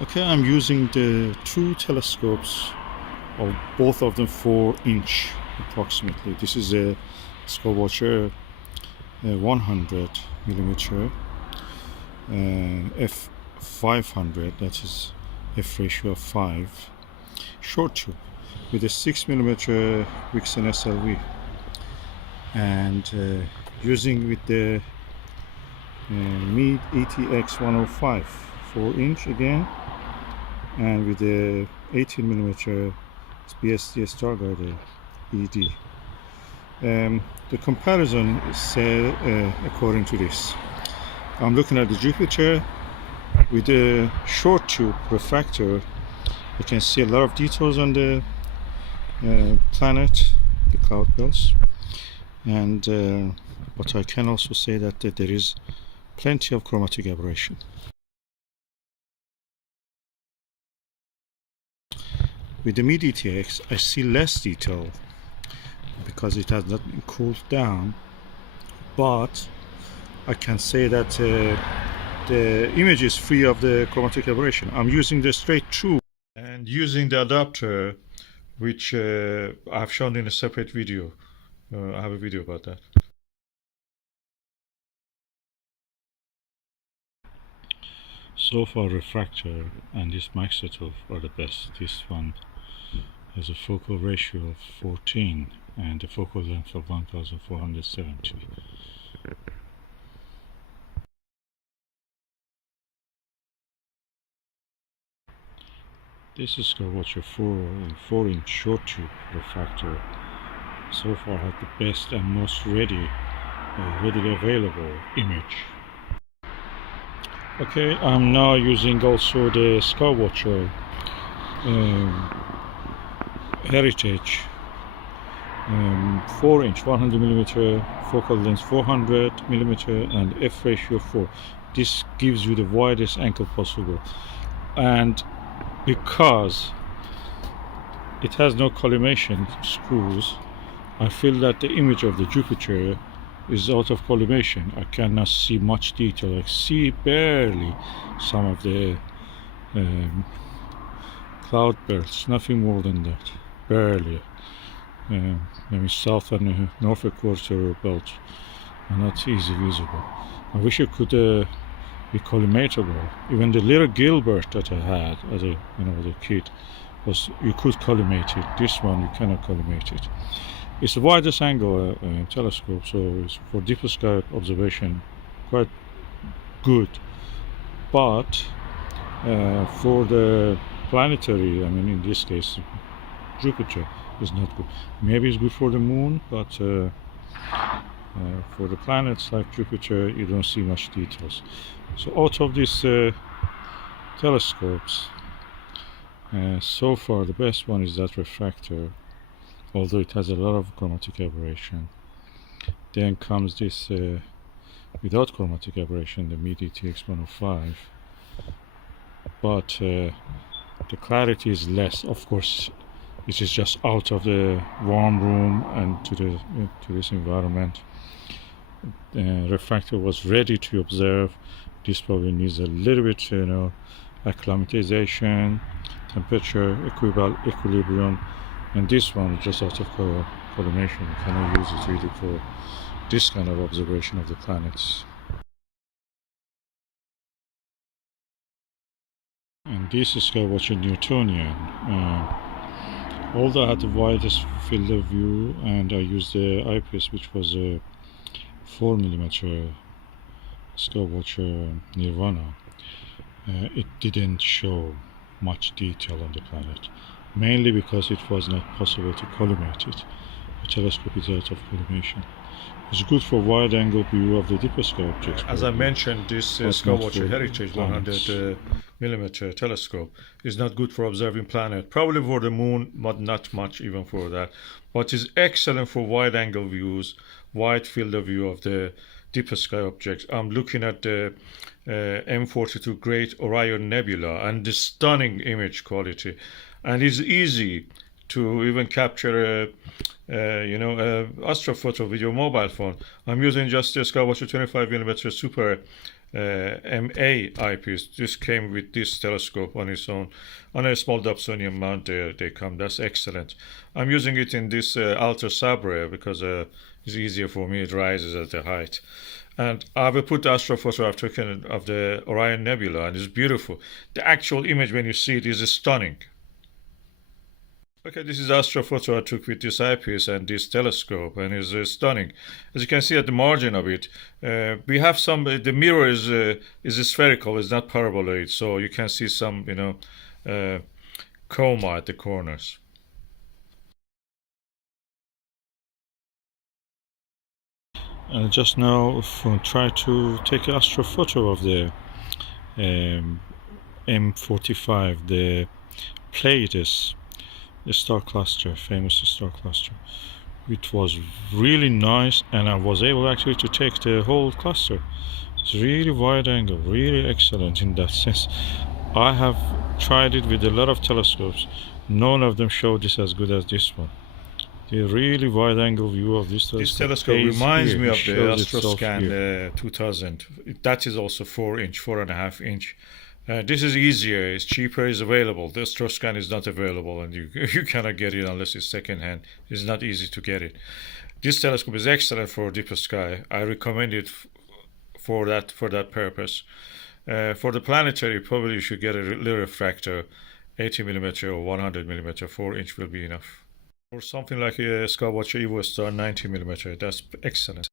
Okay, I'm using the two telescopes, of both of them 4" approximately. This is a Skywatcher 100mm f500, that is f ratio of 5, short tube with a 6mm Vixen SLV, and using with the Meade ETX105 4" again, and with the 18mm BST Starguider ED. The comparison is according to this. I'm looking at the Jupiter with the short tube refractor. You can see a lot of details on the planet, the cloud belts, and but I can also say that there is plenty of chromatic aberration. With the Meade ETX, I see less detail because it has not been cooled down, but I can say that the image is free of the chromatic aberration. I'm using the straight through and using the adapter, which I've shown in a separate video. I have a video about that. So far, refractor and this Maksutov are the best. This one has a focal ratio of 14 and a focal length of 1470. This is Skywatcher 4" short tube refractor. So far had the best and most readily available image. Okay, I'm now using also the Skywatcher Heritage 4" 100mm focal length, 400mm, and f ratio 4. This gives you the widest angle possible, and because it has no collimation screws, I feel that the image of the Jupiter is out of collimation. I cannot see much detail. I see barely some of the cloud belts, nothing more than that, barely. Maybe south and north equatorial belt are not easily visible. I wish it could be collimatable. Even the little Gilbert that I had as a kid was, you could collimate it. This one you cannot collimate it. It's the widest angle telescope, so it's for deep sky observation quite good. But for the planetary, I mean in this case Jupiter, is not good. Maybe it's good for the moon, but for the planets like Jupiter you don't see much details. So out of these telescopes, so far the best one is that refractor, although it has a lot of chromatic aberration. Then comes this without chromatic aberration, the Meade ETX105, but the clarity is less. Of course, this is just out of the warm room and to this environment. Refractor was ready to observe. This probably needs a little bit, acclimatization, temperature, equilibrium, and this one is just out of collimation. You cannot use it really for this kind of observation of the planets. And this is Skywatcher Newtonian. Although I had the widest field of view, and I used the eyepiece, which was a 4mm Skywatcher Nirvana, it didn't show much detail on the planet, mainly because it was not possible to collimate it. The telescope is out of collimation. It's good for wide-angle view of the deeper sky objects. As I mentioned, this Skywatcher Heritage 100mm telescope is not good for observing planet. Probably for the moon, but not much even for that. But is excellent for wide-angle views, wide field of view of the deeper sky objects. I'm looking at the M42 Great Orion Nebula and the stunning image quality. And it's easy to even capture astrophoto with your mobile phone. I'm using just the Skywatcher 25mm Super MA eyepiece. This came with this telescope on its own, on a small Dobsonian mount. They come. That's excellent. I'm using it in this Altair Sabre because it's easier for me. It rises at the height. And I will put the astrophoto I've taken of the Orion Nebula, and it's beautiful. The actual image, when you see it, is stunning. Okay, this is the astrophoto I took with this eyepiece and this telescope, and it's stunning. As you can see at the margin of it, we have some. The mirror is spherical, it's not paraboloid, so you can see some, chroma at the corners. Just now, try to take an astrophoto of the M45, the Pleiades, the star cluster, famous star cluster. It was really nice, and I was able actually to take the whole cluster. It's really wide angle, really excellent in that sense. I have tried it with a lot of telescopes. None of them showed this as good as this one. The really wide angle view of this telescope. This telescope reminds me of the Astroscan 2000. That is also 4-inch, 4.5-inch. This is easier, it's cheaper, it's available. The Astroscan is not available, and you cannot get it unless it's second-hand. It's not easy to get it. This telescope is excellent for deeper sky. I recommend it for that purpose. For the planetary, probably you should get a little refractor, 80mm or 100mm. 4-inch will be enough. Or something like a Skywatcher EVO Star 90mm. That's excellent.